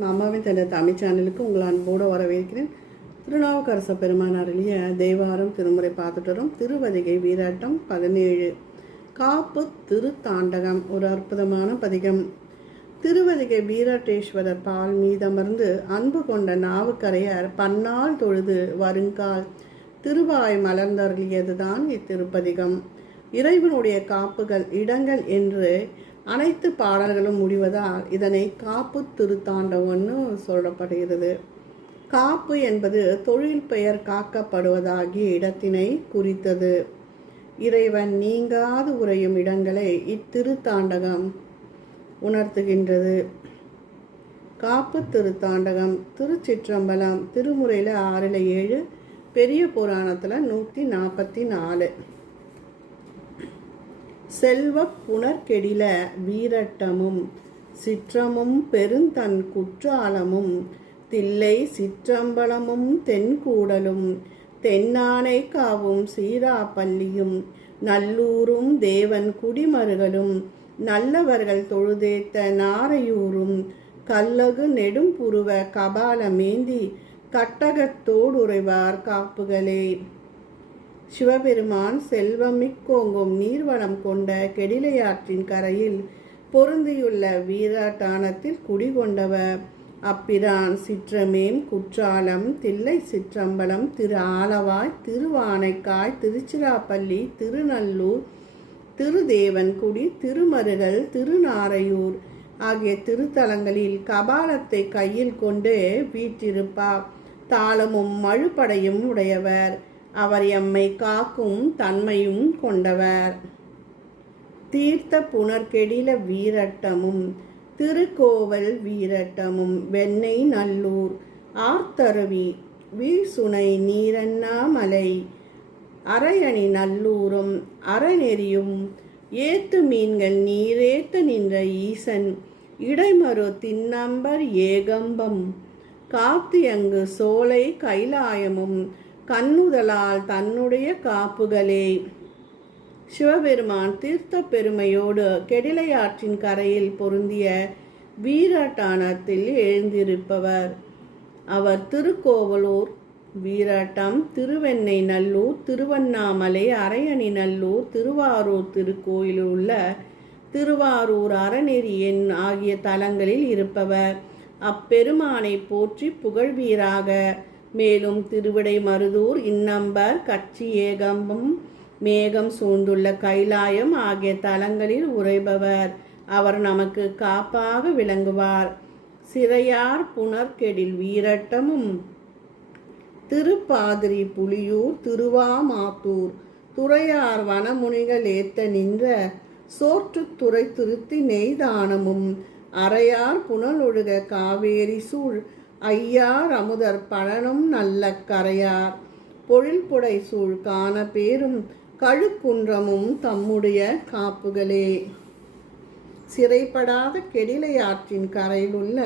மாமாவின் தனது தமிழ் சேனலுக்கு உங்கள் அன்போடு வரவேற்கிறேன். திருநாவுக்கரச பெருமான் அருளிய தேவாரம் திருமுறை பார்த்துட்டு வரும் திருவதிகை வீராட்டம் பதினேழு. காப்பு திருத்தாண்டகம் ஒரு அற்புதமான பதிகம். திருவதிகை வீராட்டேஸ்வரர் பால் மீதமர்ந்து அன்பு கொண்ட நாவுக்கரையர் பன்னால் தொழுது வருங்கால். திருவாய் மலர்ந்தருளியதுதான் இத்திருப்பதிகம். இறைவனுடைய காப்புகள் இடங்கள் என்று அனைத்து பாடல்களும் முடிவதால் இதனை காப்பு திருத்தாண்டவம்னு சொல்லப்படுகிறது. காப்பு என்பது தொழில் பெயர் காக்கப்படுவதாகிய இடத்தினை குறித்தது. இறைவன் நீங்காது உரையும் இடங்களை இத்திருத்தாண்டகம் உணர்த்துகின்றது. காப்பு திருத்தாண்டகம் திருச்சிற்றம்பலம் திருமுறையில் ஆறில் ஏழு பெரிய புராணத்தில் நூற்றி நாற்பத்தி நாலு. செல்வ புனர்கெடில வீரட்டமும் சிற்றமும் பெருந்தன் குற்றாலமும் தில்லை சிற்றம்பலமும் தென்கூடலும் தென்னானை காவும் சீராப்பள்ளியும் நல்லூரும் தேவன் குடிமருகளும் நல்லவர்கள் தொழுதேத்த நாரையூரும் கல்லகு நெடும்புருவ கபாலமேந்தி கட்டகத்தோடுரைவார் காப்புகளே. சிவபெருமான் செல்வமிக்கோங்கும் நீர்வளம் கொண்ட கெடிலையாற்றின் கரையில் பொருந்தியுள்ள வீராட்டானத்தில் குடிகொண்டவர். அப்பிரான் சிற்றமேம் குற்றாலம் தில்லை சிற்றம்பலம் திரு ஆலவாய் திருவானைக்காய் திருச்சிராப்பள்ளி திருநல்லூர் திருதேவன்குடி திருமருகல் திருநாரையூர் ஆகிய திருத்தலங்களில் கபாலத்தை கையில் கொண்டு வீற்றிருப்பார் தாளமும் மழுப்படையும் உடையவர். அவர் எம்மை காக்கும் தன்மையும் கொண்டவர். தீர்த்த புனர்கெடில வீரட்டமும் திருக்கோவல் வீரட்டமும் வெண்ணெய் நல்லூர் ஆர்த்தருவி வீசுனை நீரண்ணாமலை அரையணி நல்லூரும் அறநெறியும் ஏத்து மீன்கள் நீரேத்து நின்ற ஈசன் இடைமறு தின்னம்பர் ஏகம்பம் காத்தியங்கு சோலை கைலாயமும் கண்ணுதலால் தன்னுடைய காப்புகளே. சிவபெருமான் தீர்த்த பெருமையோடு கெடிலையாற்றின் கரையில் பொருந்திய வீராட்டானத்தில் எழுந்திருப்பவர். அவர் திருக்கோவலூர் வீராட்டம் திருவெண்ணை நல்லூர் திருவண்ணாமலை அரையணி நல்லூர் திருவாரூர் திருக்கோயிலில் உள்ள திருவாரூர் அறநெறி எண் ஆகிய தலங்களில் இருப்பவர். அப்பெருமானை போற்றி புகழ்வீராக. மேலும் திருவிடை மருதூர் இன்னம்பர் கட்சி ஏகம்பம் மேகம் சூழ்ந்துள்ள கைலாயம் ஆகிய தலங்களில் உரைபவர் அவர் நமக்கு காப்பாக விளங்குவார். சிறையார் புனர்கெடில் வீரட்டமும். திருப்பாதிரி புலியூர் திருவாமாத்தூர் துறையார் வனமுனிகள் ஏத்த நின்ற சோற்றுத்துறை திருத்தி நெய்தானமும். அறையார் புனலொழுக காவேரி சூழ் ஐயார் அமுதர் பழனும் நல்ல கரையார். பொழில்புடை சூழ் காண பேரும் கழுக்குன்றமும் தம்முடைய காப்புகளே. சிறைப்படாத கெடிலையாற்றின் கரையிலுள்ள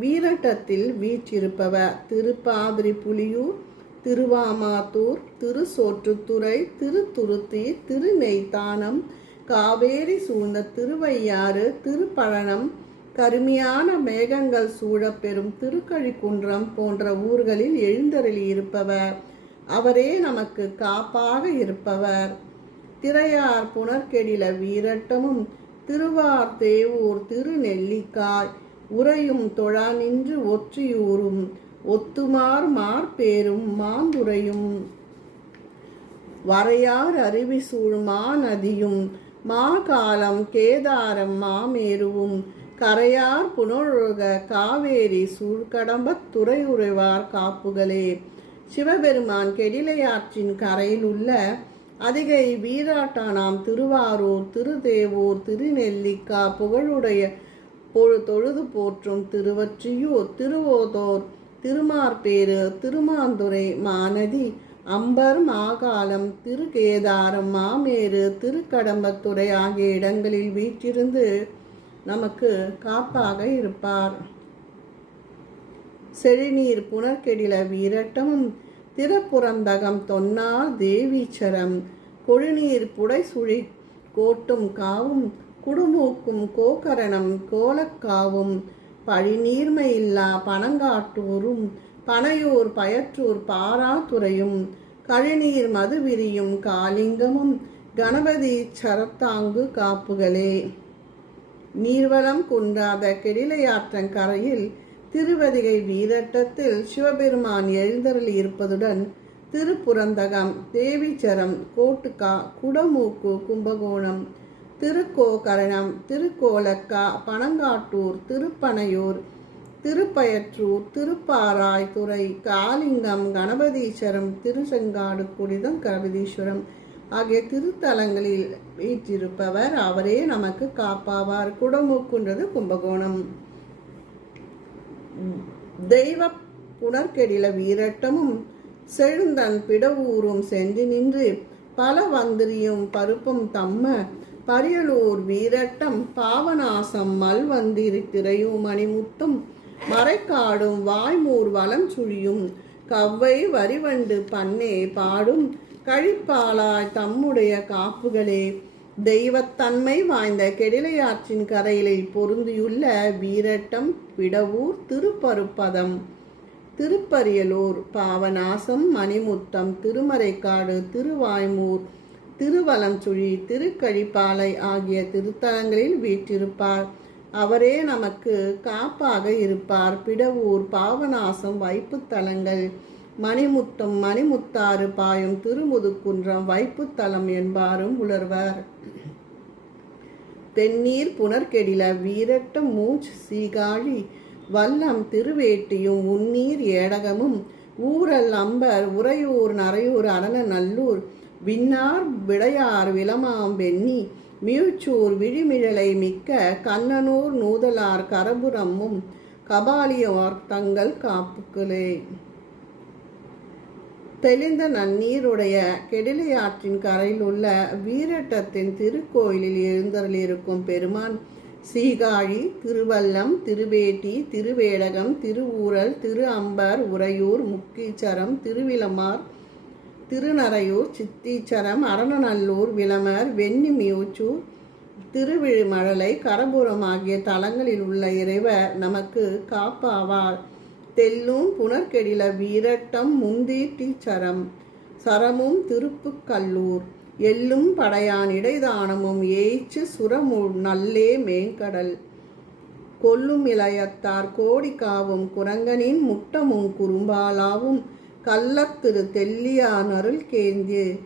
வீரட்டத்தில் வீற்றிருப்பவர் திருப்பாதிரி புலியூர் திருவாமாத்தூர் திருசோற்றுத்துறை திருத்துருத்தி திருநெய்த்தானம் காவேரி சூழ்ந்த திருவையாறு திருப்பழனம் கருமையான மேகங்கள் சூழப்பெறும் திருக்கழிக்குன்றம் போன்ற ஊர்களில் எழுந்தருளி இருப்பவர். அவரே நமக்கு காப்பாக இருப்பவர். திரையார் புனர்கெடில வீரட்டமும் திருவார் தேவூர் திருநெல்லிக்காய் உறையும் தொழா நின்று ஒற்றியூரும் ஒத்துமார் மார்பேரும் மாந்துரையும். வரையார் அருவி சூழ்மா நதியும் மாகாலம் கேதாரம் மாமேருவும் கரையார் புனொழுக காவேரி சூழ்கடம்பத் துறையுறைவார் காப்புகளே. சிவபெருமான் கெடிலையாற்றின் கரையில் உள்ள அதிகை வீராட்டானாம் திருவாரூர் திருதேவூர் திருநெல்லிக்கா புகழுடைய பொழு தொழுது போற்றும் திருவற்றியூர் திருவோதோர் திருமார்பேரு திருமாந்துறை மானதி அம்பர் மாகாலம் திருகேதாரம் மாமேரு திருக்கடம்பத்துறை ஆகிய இடங்களில் வீற்றிருந்து நமக்கு காப்பாக இருப்பார். செழிநீர் புனர்கெடில வீரட்டமும் திறப்புறந்தகம் தொன்னார் தேவீச்சரம். கொழுநீர் புடைசுழி கோட்டும் காவும் குடுமூக்கும் கோகரணம் கோலக்காவும் பழிநீர்மையில்லா பனங்காட்டூரும் பனையூர் பயற்றூர் பாராத்துறையும் கழிநீர் மதுவிரியும் காலிங்கமும் கணபதி சரத்தாங்கு காப்புகளே. நீர்வளம் குன்றாத கெடிலையாற்றங்கரையில் திருவதிகை வீரட்டத்தில் சிவபெருமான் எழுந்தருளி இருப்பதுடன் திருப்புரந்தகம் தேவிச்சரம் கோட்டுக்கா குடமூக்கு கும்பகோணம் திருக்கோகரணம் திருக்கோலக்கா பனங்காட்டூர் திருப்பனையூர் திருப்பயற்றூர் திருப்பாராய் துறை காலிங்கம் கணபதீஸ்வரம் திருச்செங்காடு குடிதம் கபதீஸ்வரம் ஆகிய திருத்தலங்களில் வீற்றிருப்பவர் அவரே நமக்கு காப்பாவார். குடமூக்குன்றது கும்பகோணம். தெய்வ புனர்கெடில வீரட்டமும் செழுந்தன் பிடவூரும் சென்று நின்று பல வந்திரியும் பருப்பும் தம்ம பரியலூர் வீரட்டம் பாவநாசம் மல்வந்திரி திரையும் மணிமுத்தும் மறைக்காடும் வாய்மூர் வளம் சுழியும் கவ்வை வரிவண்டு பண்ணே பாடும் கழிப்பாளாய் தம்முடைய காப்புகளே. தெய்வத்தன்மை வாய்ந்த கெடிலையாற்றின் கரையிலே பொருந்தியுள்ள வீரட்டம் பிடவூர் திருப்பருப்பதம். திருப்பரியலூர் பாவநாசம் மணிமுத்தம் திருமறைக்காடு திருவாய்மூர் திருவலஞ்சுழி திருக்கழிப்பாலை ஆகிய திருத்தலங்களில் வீற்றிருப்பார். அவரே நமக்கு காப்பாக இருப்பார். பிடவூர் பாவநாசம் வைப்புத்தலங்கள் மணிமுத்தம் மணிமுத்தாறு பாயும் திருமுதுக்குன்றம் வைப்புத்தலம் என்பாரும் உணர்வர் தென்னீர் புனர்கெடில வீரட்ட மூச்சு சீகாழி வல்லம் திருவேட்டியும் உன்னீர் ஏடகமும் ஊரல் அம்பர் உறையூர் நரையூர் அரணநல்லூர் விண்ணார் விடையார் விளமாம் வெண்ணி மியூச்சூர் விழிமிழலை மிக்க கண்ணனூர் நூதலார் கரபுரமும் கபாலியோர் தங்கள் காப்புக்களே. தெளிந்த நன்னீருடைய கெடிலையாற்றின் கரையில் உள்ள வீரட்டத்தின் திருக்கோயிலில் எழுந்தருளிருக்கும் பெருமான் சீகாழி திருவல்லம் திருவேட்டி திருவேடகம் திருவூரல் திரு அம்பர் உறையூர் முக்கீச்சரம் திருவிளமார் திருநறையூர் சித்தீச்சரம் அரணநல்லூர் விளமர் வெண்ணிமியூச்சூர் திருவிழிமழலை கரபுரம் ஆகிய தலங்களில் உள்ள இறைவர் நமக்கு காப்பாவார். தெல்லும் புனர்கெடில வீரட்டம் முந்தீட்டீச்சரம் சரமும் திருப்புக்கல்லூர் எள்ளும் படையான் இடைதானமும் ஏய்ச்சு சுரமு நல்லே மேங்கடல். கொல்லும் இளையத்தார் கோடிக்காவும் குரங்கனின் முட்டமும் குறும்பாலாவும் கள்ளத்திரு தெல்லியான் அருள் கேந்திய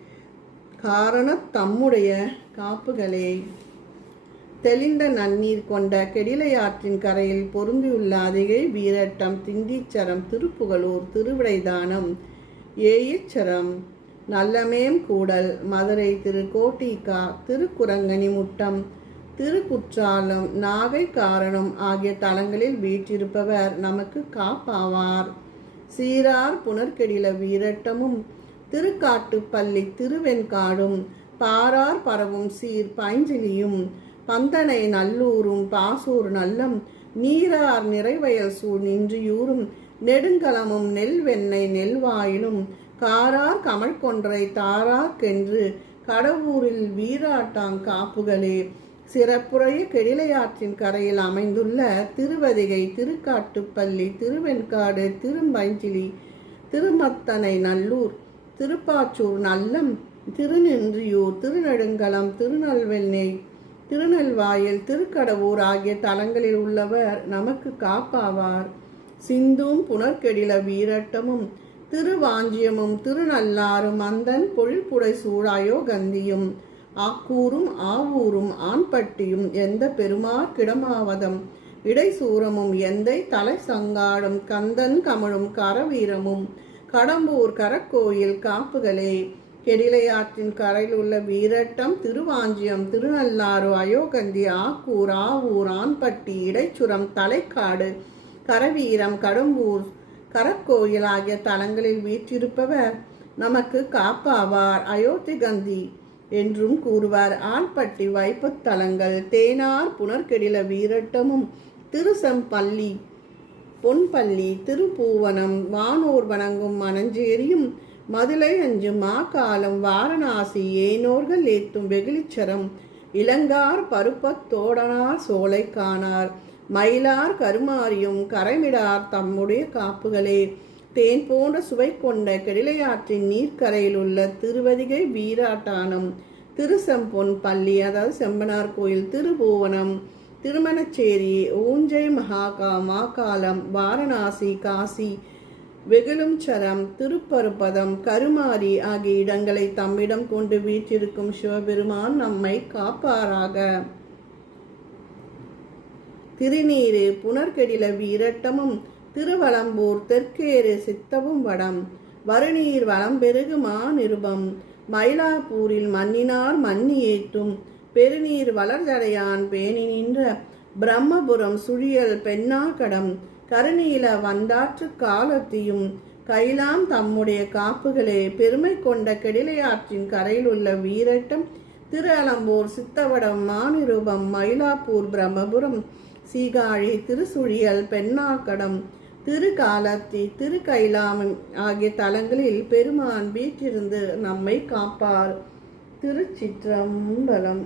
காரணத் தம்முடைய காப்புகளே. தெளிந்த நன்னீர் கொண்ட கெடிலையாற்றின் கரையில் பொருந்தியுள்ள அதிகை வீரட்டம் திண்டிச்சரம் திருப்புகலூர் திருவிடைதானம் ஏயிச்சரம் நல்லமேம் கூடல் மதுரை திருக்கோட்டிக்கா திருக்குரங்கனி முட்டம் திருக்குற்றாலம் நாகை காரணம் ஆகிய தலங்களில் வீற்றிருப்பவர் நமக்கு காப்பாவார். சீரார் புனர்கெடில வீரட்டமும் திருக்காட்டுப்பள்ளி திருவெண்காடும் பாரார் பரவும் சீர் பைஞ்சிலியும் பந்தனை நல்லூரும் பாசூர் நல்லம் நீரார் நிறைவயல் சூழ் நின்றியூரும் நெடுங்கலமும் நெல் வெண்ணெய் நெல்வாயிலும் காரார் கமல் கொன்றை தாராக்கென்று கடவுரில் வீராட்டாங் காப்புகளே. சிறப்புறைய கெடிலையாற்றின் கரையில் அமைந்துள்ள திருவதிகை திருக்காட்டுப்பள்ளி திருவெண்காடு திரும்பஞ்சிலி திருமத்தனை நல்லூர் திருப்பாச்சூர் நல்லம் திருநின்றியூர் திருநெடுங்கலம் திருநெல்வேல்நெய் திருநெல்வாயில் திருக்கடவூர் ஆகிய தலங்களில் உள்ளவர் நமக்கு காப்பாவார். சிந்தும் புனர்கெடில வீரட்டமும் திருவாஞ்சியமும் திருநல்லாரும் அந்தன் பொழில்புடை சூழாயோ கந்தியும் ஆக்கூரும் ஆவூரும் ஆண்பட்டியும் எந்த பெருமார் கிடமாவதம் இடைசூரமும் எந்தை தலை சங்காடும் கந்தன் கமழும் கரவீரமும் கடம்பூர் கரக்கோயில் காப்புகளே. கெடிலையாற்றின் கரையில் உள்ள வீரட்டம் திருவாஞ்சியம் திருநள்ளாறு அயோகந்தி ஆக்கூர் ஆவூர் ஆண்பட்டி இடைச்சுரம் தலைக்காடு கரவீரம் கடம்பூர் கரக்கோயில் ஆகிய தலங்களில் வீற்றிருப்பவர் நமக்கு காப்பாவார். அயோத்திகந்தி என்றும் கூறுவார். ஆண்பட்டி வைப்புத் தலங்கள் தேனார் புனர்கெடில வீரட்டமும் திருசம்பள்ளி பொன்பள்ளி திருப்பூவனம் வானோர் வணங்கும் மணஞ்சேரியும் மதுளை அஞ்சும் மாக்காலம் வாரணாசி ஏனோர்கள் ஏத்தும் வெகுளிச்சரம். இளங்கார் பருப்பத்தோடனார் சோலை காணார். மயிலார் கருமாரியும் கரைமிடார் தம்முடைய காப்புகளே. தேன் போன்ற சுவை கொண்ட கெடிலையாற்றின் நீர்க்கரையில் உள்ள திருவதிகை வீராட்டானம். திருசெம்பொன் பள்ளி அதாவது செம்பனார் கோயில் திருபுவனம். திருமணச்சேரி ஊஞ்சை மகாகா மாகாளம் வாரணாசி காசி வெகுளும் சரம் திருப்பருப்பதம் கருமாரி ஆகிய இடங்களை தம்மிடம் கொண்டு வீற்றிருக்கும் சிவபெருமான் நம்மை காப்பாராக. திருநீரு புனர்கெடில வீரட்டமும் திருவளம்பூர் தெற்கேறு சித்தவும் வடம். வருநீர் வளம்பெருகு நிருபம் மயிலாப்பூரில் மண்ணினார் மண்ணி ஏற்றும். பெருநீர் வளர்தடையான் பேணி நின்ற பிரம்மபுரம் சுழியல் பெண்ணாக்கடம் கருணியில வந்தாற்று காலத்தியும் கைலாம் தம்முடைய காப்புகளே பெருமை கொண்ட கெடிலையாற்றின் கரையில் உள்ள வீரட்டம் திரு அலம்பூர் சித்தவடம் மானிரூபம் மயிலாப்பூர் பிரம்மபுரம் சீகாழி திருசுழியல் பெண்ணாக்கடம் திருக்காலத்தி திருக்கைலாமம் ஆகிய தலங்களில் பெருமான் வீற்றிருந்து நம்மை காப்பார். திருச்சிற்றம்பலம்.